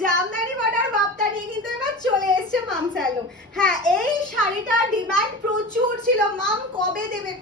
Jamdani border Bapta নিয়ে কিন্তু এবার চলে এসেছে মাম স্যালো। হ্যাঁ, এই শাড়িটার ডিমান্ড প্রচুর ছিল, মাম কবে দেবে,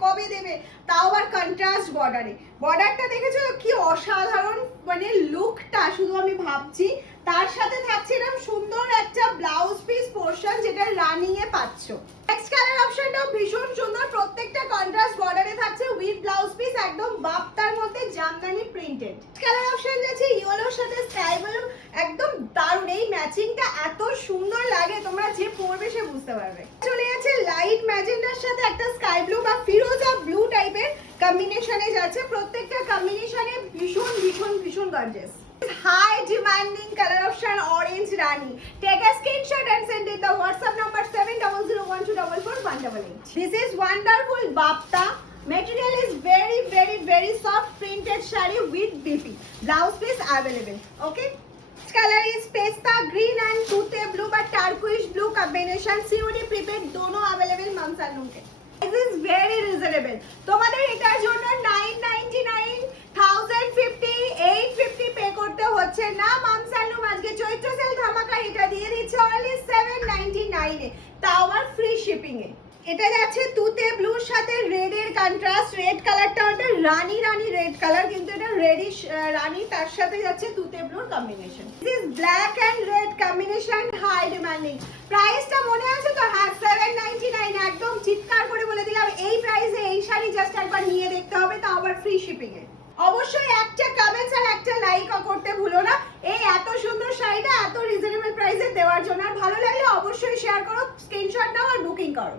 তাও আবার কন্ট্রাস্ট বর্ডারে। বর্ডারটা দেখেছো কি অসাধারণ, মানে লুকটা শুধু আমি ভাবছি। তার সাথে থাকছে এরকম সুন্দর একটা ব্লাউজ পিস পোরশন, যেটা রানিং এ পাচ্ছ। নেক্সট কালার অপশনটাও ভীষণ সুন্দর, প্রত্যেকটা কন্ট্রাস্ট বর্ডারে থাকছে উইথ ব্লাউজ পিস, একদম বাপ্তার মধ্যে জামদানি প্রিন্টেড। কালার অপশন আছে ইয়েলোর সাথে স্কাই ব্লু, একদম দারুণ। এই ম্যাচিংটা এত সুন্দর লাগে, তোমরা যে পরবে সে বুঝতে পারবে। চলে যাচ্ছে লাইট ম্যাজেন্ডার সাথে একটা স্কাই ব্লু বা ফিরোজা ব্লু টাইপের কম্বিনেশনে যাচ্ছে। প্রত্যেকটা কম্বিনেশনে ভীষণ ভীষণ ভীষণ gorgeous. High demanding color option orange rani. Take a screenshot and send it the WhatsApp number 7001244188. This is wonderful bapta. Material is very soft printed shari with BP. Blouse piece available. Okay. Color is pesta green and tute blue but turquoise blue combination. COD prepaid दोनों available Mam Salon के. This is very reasonable. তোমাদের এটার জন্য 999 1050 850 pay করতে হচ্ছে না। মাম স্যালুম আজকে চৈত্র sell ধামাকা এটা দিয়ে দিচ্ছে অনলি 799 এ, তাও আবার ফ্রি শিপিং এ। এটা যাচ্ছে তুতে ব্লুর সাথে রেড এর কন্ট্রাস্ট, রেড কালারটা ওটা রানী রেড কালার, কিন্তু এটা রেডিশ রানী, তার সাথে যাচ্ছে তুতে ব্লুর combination. This is black and red combination, high demanding. প্রাইসটা মনে আছে তো? হ্যাঁ, 799। একদম চিৎকার করে বলে দিলাম, এই প্রাইসে এই শাড়ি জাস্ট একবার নিয়ে দেখতে হবে, তাও আবার ফ্রি শিপিং এ। অবশ্যই একটা কমেন্টস আর একটা লাইক করতে ভুলো না, এই এত সুন্দর শাড়িটা এত রিজনেবল প্রাইসে দেওয়ার জন্য। আর ভালো লাগলে অবশ্যই শেয়ার করো, স্ক্রিনশট নাও আর বুকিং করো।